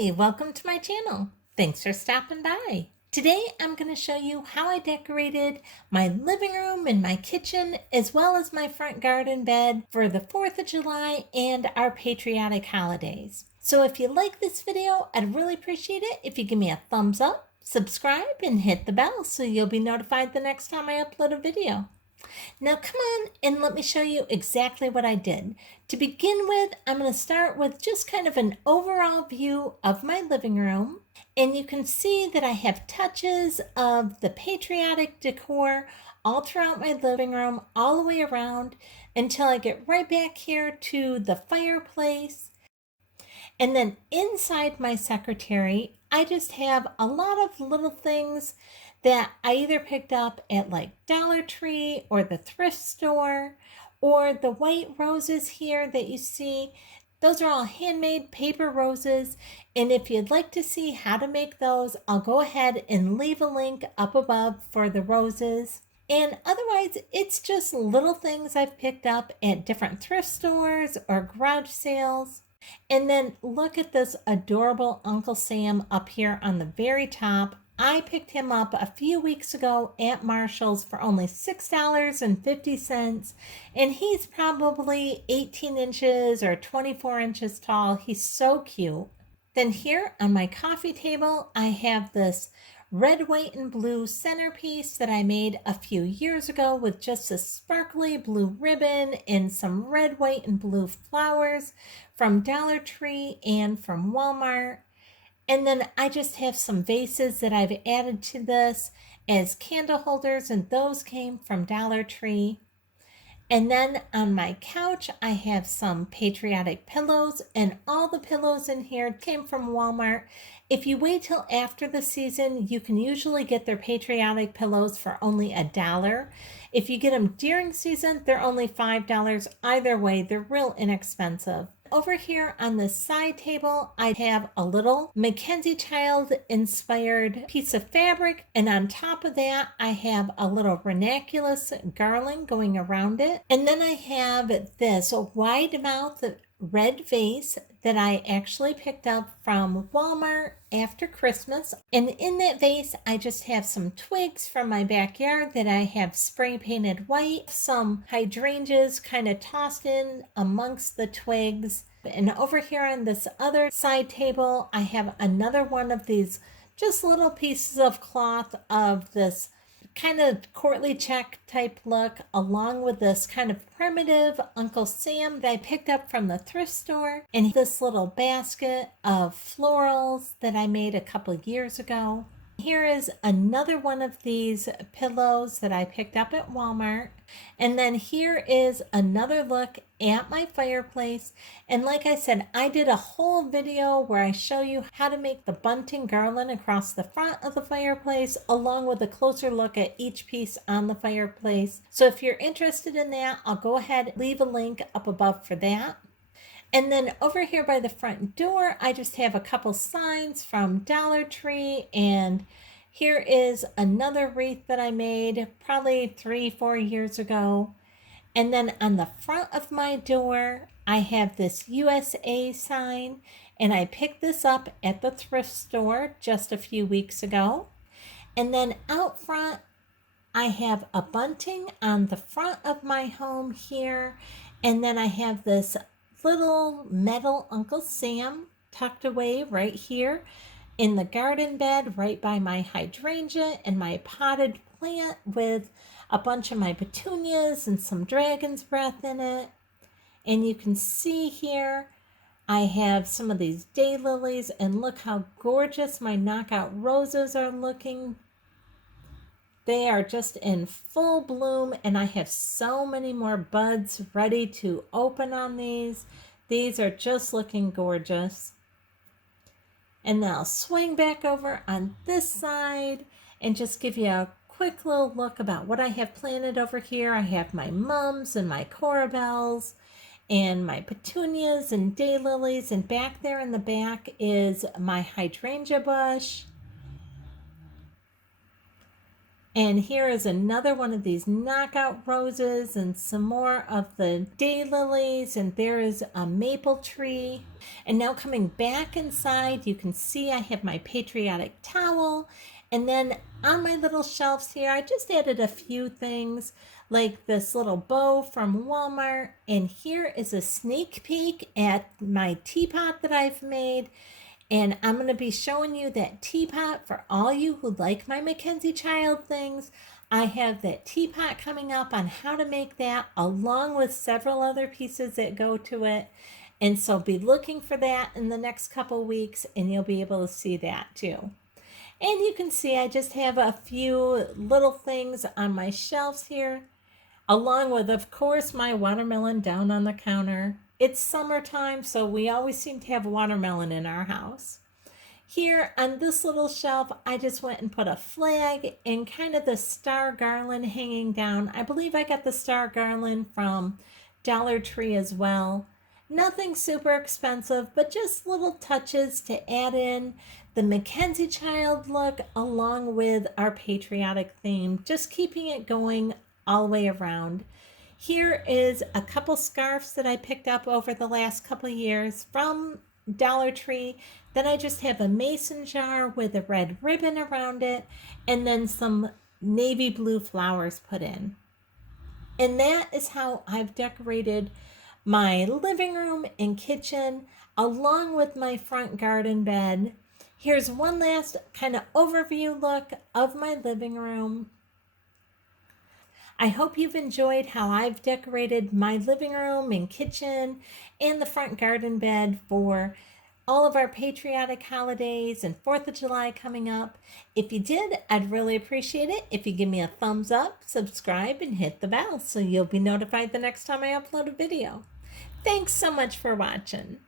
Hi, welcome to my channel. Thanks for stopping by. Today I'm going to show you how I decorated my living room and my kitchen as well as my front garden bed for the 4th of July and our patriotic holidays. So if you like this video, I'd really appreciate it if you give me a thumbs up, subscribe, and hit the bell so you'll be notified the next time I upload a video. Now come on and let me show you exactly what I did. To begin with, I'm going to start with just kind of an overall view of my living room. And you can see that I have touches of the patriotic decor all throughout my living room, all the way around until I get right back here to the fireplace. And then inside my secretary, I just have a lot of little things that I either picked up at like Dollar Tree or the thrift store, or the white roses here that you see. Those are all handmade paper roses. And if you'd like to see how to make those, I'll go ahead and leave a link up above for the roses. And otherwise, it's just little things I've picked up at different thrift stores or garage sales. And then look at this adorable Uncle Sam up here on the very top. I picked him up a few weeks ago at Marshall's for only $6.50, and he's probably 18 inches or 24 inches tall. He's so cute. Then here on my coffee table, I have this red, white, and blue centerpiece that I made a few years ago with just a sparkly blue ribbon and some red, white, and blue flowers from Dollar Tree and from Walmart. And then I just have some vases that I've added to this as candle holders, and those came from Dollar Tree. And then on my couch, I have some patriotic pillows, and all the pillows in here came from Walmart. If you wait till after the season, you can usually get their patriotic pillows for only $1. If you get them during season, they're only $5. Either way, they're real inexpensive. Over here on the side table, I have a little Mackenzie Child inspired piece of fabric. And on top of that, I have a little ranunculus garland going around it. And then I have this wide mouth red vase that I actually picked up from Walmart after Christmas. And in that vase, I just have some twigs from my backyard that I have spray painted white, some hydrangeas kind of tossed in amongst the twigs. And over here on this other side table, I have another one of these just little pieces of cloth of this kind of courtly check type look, along with this kind of primitive Uncle Sam that I picked up from the thrift store, and this little basket of florals that I made a couple years ago. Here is another one of these pillows that I picked up at Walmart. And then here is another look at my fireplace. And like I said, I did a whole video where I show you how to make the bunting garland across the front of the fireplace, along with a closer look at each piece on the fireplace. So if you're interested in that, I'll go ahead and leave a link up above for that. And then over here by the front door, I just have a couple signs from Dollar Tree, and here is another wreath that I made probably 3-4 years ago. And then on the front of my door, I have this USA sign, and I picked this up at the thrift store just a few weeks ago. And then out front, I have a bunting on the front of my home here, and then I have this little metal Uncle Sam tucked away right here in the garden bed, right by my hydrangea and my potted plant with a bunch of my petunias and some dragon's breath in it. And you can see here I have some of these daylilies, and look how gorgeous my knockout roses are looking. They are just in full bloom, and I have so many more buds ready to open on these. These are just looking gorgeous. And then I'll swing back over on this side and just give you a quick little look about what I have planted over here. I have my mums and my corabelles and my petunias and daylilies, and back there in the back is my hydrangea bush. And here is another one of these knockout roses and some more of the daylilies. And there is a maple tree. And now coming back inside, you can see I have my patriotic towel. And then on my little shelves here, I just added a few things like this little bow from Walmart. And here is a sneak peek at my teapot that I've made. And I'm going to be showing you that teapot for all you who like my Mackenzie Child things. I have that teapot coming up on how to make that, along with several other pieces that go to it. And so be looking for that in the next couple weeks, and you'll be able to see that too. And you can see I just have a few little things on my shelves here, along with, of course, my watermelon down on the counter. It's summertime, so we always seem to have watermelon in our house. Here on this little shelf, I just went and put a flag and kind of the star garland hanging down. I believe I got the star garland from Dollar Tree as well. Nothing super expensive, but just little touches to add in the Mackenzie Child look along with our patriotic theme, just keeping it going all the way around. Here is a couple scarves that I picked up over the last couple years from Dollar Tree. Then I just have a mason jar with a red ribbon around it and then some navy blue flowers put in. And that is how I've decorated my living room and kitchen along with my front garden bed. Here's one last kind of overview look of my living room. I hope you've enjoyed how I've decorated my living room and kitchen and the front garden bed for all of our patriotic holidays and 4th of July coming up. If you did, I'd really appreciate it if you give me a thumbs up, subscribe, and hit the bell so you'll be notified the next time I upload a video. Thanks so much for watching.